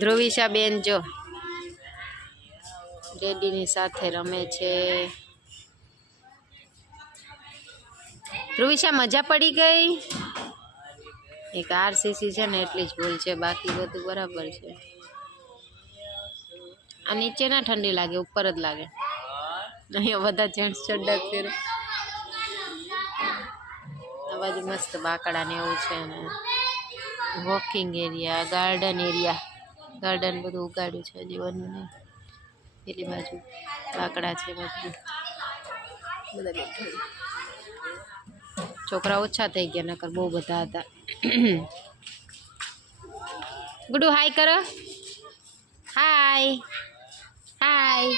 ધ્રુવિશા બેન જો ડેડીની સાથે રમે છે. ધ્રુવિશા મજા પડી ગઈ. એક આરસીસી છે ને એટલી જ ભૂલ છે, બાકી બધું બરાબર છે. આ નીચે ના ઠંડી લાગે, ઉપર જ લાગે. અહીંયા બધા જેન્ટ્સ ચડ્ડા પહેરે. આ બાજુ મસ્ત બાકડા ને એવું છે ને walking area, garden area. Garden બધું ઉગાડ્યું છે, હજી બન્યું નહીં. પેલી બાજુ બાકડા છે બધું બધા. છોકરા ઓછા થઈ ગયા, નકર બહુ બધા હતા. ગુડુ હાય કરો. હાય હાય.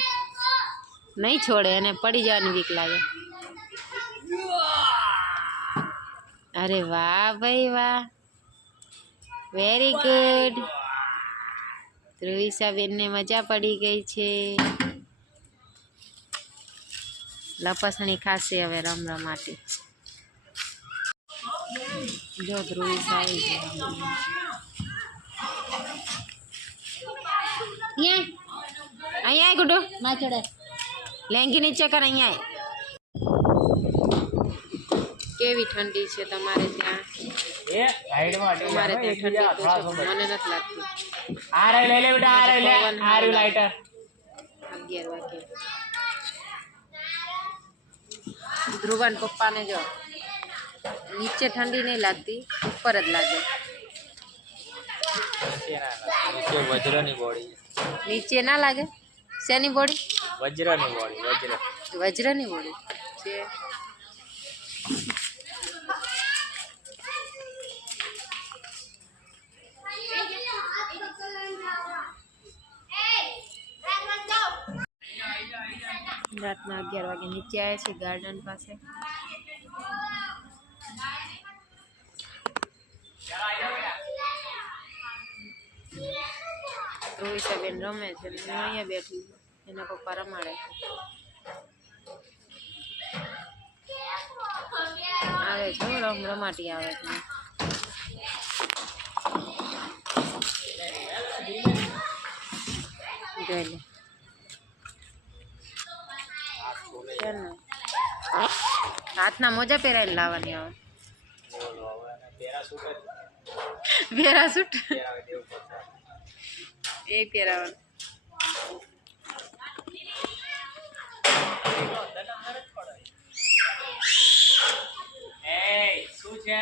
નહીં છોડે, એને પડી જવાની બીક લાગે. અરે વાહ ભાઈ વાહ, વેરી ગુડ. ધ્રુવિશા બેનને મજા પડી ગઈ છે. લપસણી ખાશે હવે રમવા. જો ધ્રુવિશા આવી ગયા. અહીંયા ગુડુ ના ચડે, લેંગી નીચે કર. અહીંયા કેવી ઠંડી છે તમારે ત્યાં? તમારે ત્યાં ઠંડી તો છે, મને નથી લાગતી. આ રે લઈ લે બેટા, આ રે લે, આ રે લાઈટર. 11 વાગે. ધ્રુવન પપ્પાને જો નીચે ઠંડી નહીં લાગતી, ઉપર જ લાગે. વજ્રની બોડી નીચે ના લાગે. શેની બોડી? વજ્રની બોડી. વજ્રની બોડી છે. રાતના 11 વાગે નીચે આવ્યા છે ગાર્ડન પાસે. ધ્રુવિશા બેન રમે છે, હું અહીંયા બેઠી છું. એના પપ્પા રમાડે છે. આવે છે રમાટી આવે છે. જોઈ લે. હાથના મોજા પહેરાઈને લાવવાની આવે. પેરાસૂટ એ પહેરાવાનું. શું છે?